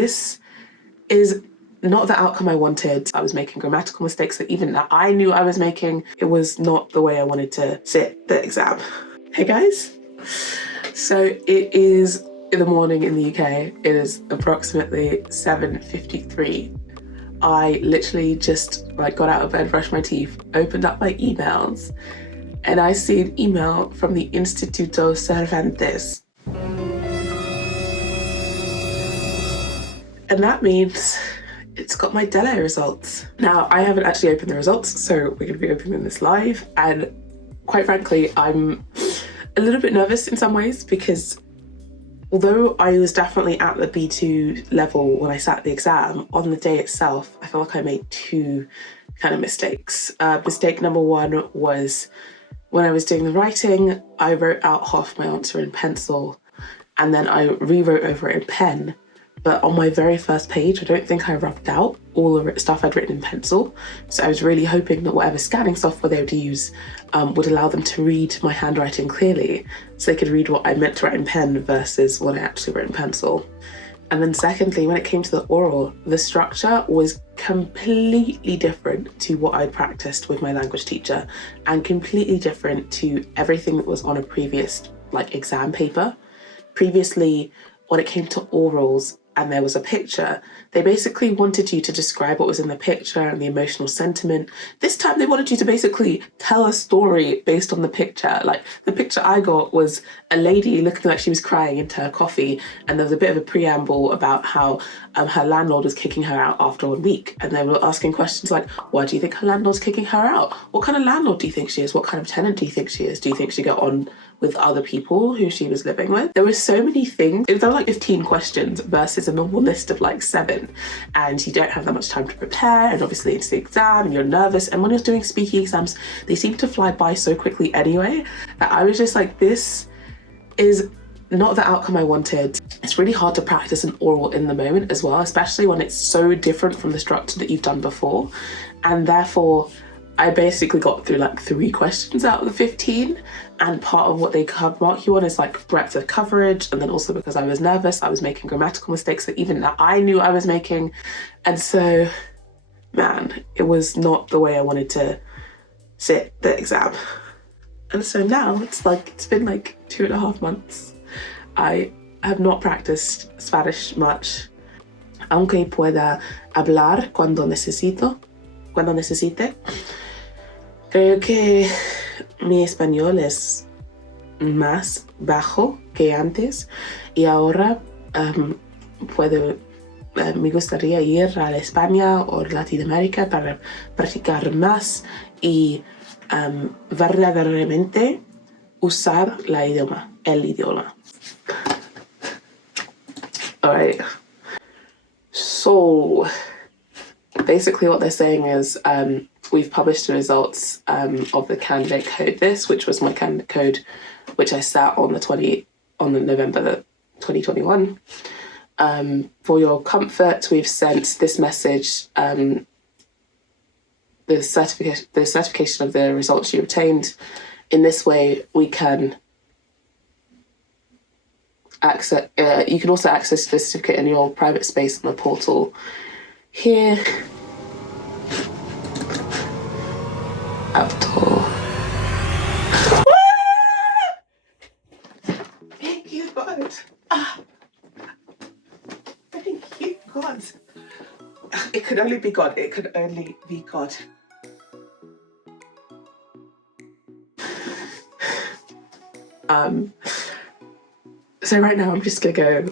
this is not the outcome I wanted. I was making grammatical mistakes that even that I knew I was making. It was not the way I wanted to sit the exam. Hey guys. So it is in the morning in the UK. It is approximately 7:53. I literally just got out of bed, brushed my teeth, opened up my emails, and I see an email from the Instituto Cervantes. And that means it's got my DELE results. Now, I haven't actually opened the results, so we're gonna be opening this live. And quite frankly, I'm a little bit nervous in some ways because although I was definitely at the B2 level when I sat the exam, on the day itself, I feel like I made two kind of mistakes. Mistake number one was when I was doing the writing, I wrote out half my answer in pencil and then I rewrote over it in pen. But on my very first page, I don't think I rubbed out all the stuff I'd written in pencil. So I was really hoping that whatever scanning software they would use would allow them to read my handwriting clearly, so they could read what I meant to write in pen versus what I actually wrote in pencil. And then secondly, when it came to the oral, the structure was completely different to what I'd practiced with my language teacher and completely different to everything that was on a previous exam paper. Previously, when it came to orals, and there was a picture, they basically wanted you to describe what was in the picture and the emotional sentiment. This time they wanted you to basically tell a story based on the picture. The picture I got was a lady looking like she was crying into her coffee, and there was a bit of a preamble about how her landlord was kicking her out after 1 week. And they were asking questions like, why do you think her landlord's kicking her out? What kind of landlord do you think she is? What kind of tenant do you think she is? Do you think she got on with other people who she was living with? There were so many things. It was 15 questions versus a normal list of 7. And you don't have that much time to prepare, and obviously it's the exam and you're nervous. And when you're doing speaking exams, they seem to fly by so quickly anyway, that I was just this is not the outcome I wanted. It's really hard to practice an oral in the moment as well, especially when it's so different from the structure that you've done before. And therefore, I basically got through 3 questions out of the 15, and part of what they mark you on is breadth of coverage, and then also because I was nervous, I was making grammatical mistakes that even that I knew I was making. And so, man, it was not the way I wanted to sit the exam. And so now it's been 2.5 months. I have not practiced Spanish much, aunque pueda hablar cuando necesite. Creo que mi español es más bajo que antes y ahora me gustaría ir a España o Latinoamérica para practicar más y verdaderamente usar el idioma. All right. So basically what they're saying is we've published the results of the candidate code which was my candidate code, which I sat on November 2021. For your comfort, we've sent this message, the certification of the results you obtained. In this way, we can access. You can also access the certificate in your private space on the portal here. Thank you, God. Thank you, God. It could only be God. It could only be God. So right now I'm just gonna go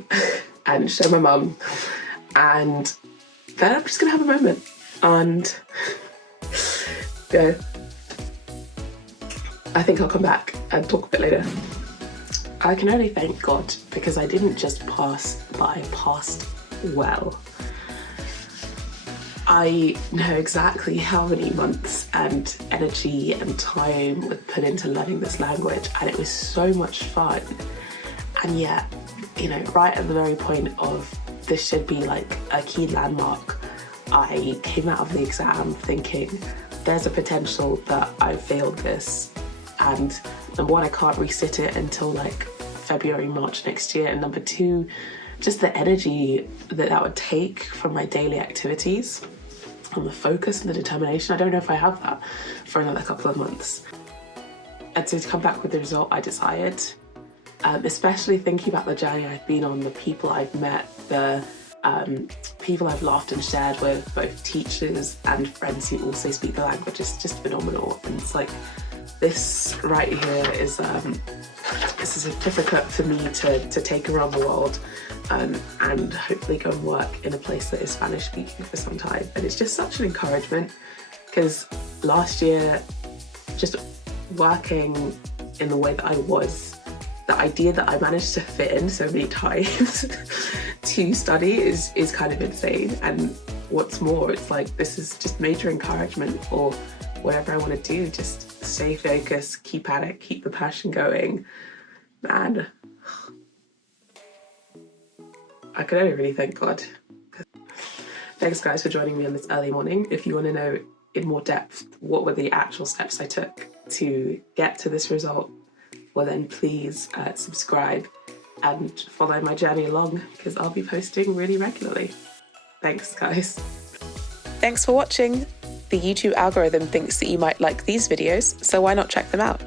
and show my mum, and then I'm just gonna have a moment and go. I think I'll come back and talk a bit later. I can only thank God because I didn't just pass, but I passed well. I know exactly how many months and energy and time was put into learning this language, and it was so much fun. And yet, right at the very point of this should be a key landmark, I came out of the exam thinking there's a potential that I failed this. And number one, I can't resit it until February, March next year. And number two, just the energy that would take from my daily activities, and the focus and the determination. I don't know if I have that for another couple of months. And so to come back with the result I desired, especially thinking about the journey I've been on, the people I've met, the people I've laughed and shared with, both teachers and friends who also speak the language, is just phenomenal. And it's like, this right here is a certificate for me to take around the world, and hopefully go and work in a place that is Spanish speaking for some time. And it's just such an encouragement, because last year, just working in the way that I was, the idea that I managed to fit in so many times to study is kind of insane. And what's more, it's like, this is just major encouragement for whatever I want to do. Just stay focused, keep at it, keep the passion going. Man, I can only really thank God. Thanks guys for joining me on this early morning. If you want to know in more depth what were the actual steps I took to get to this result, well then please subscribe and follow my journey along, because I'll be posting really regularly. Thanks guys. Thanks for watching. The YouTube algorithm thinks that you might like these videos, so why not check them out?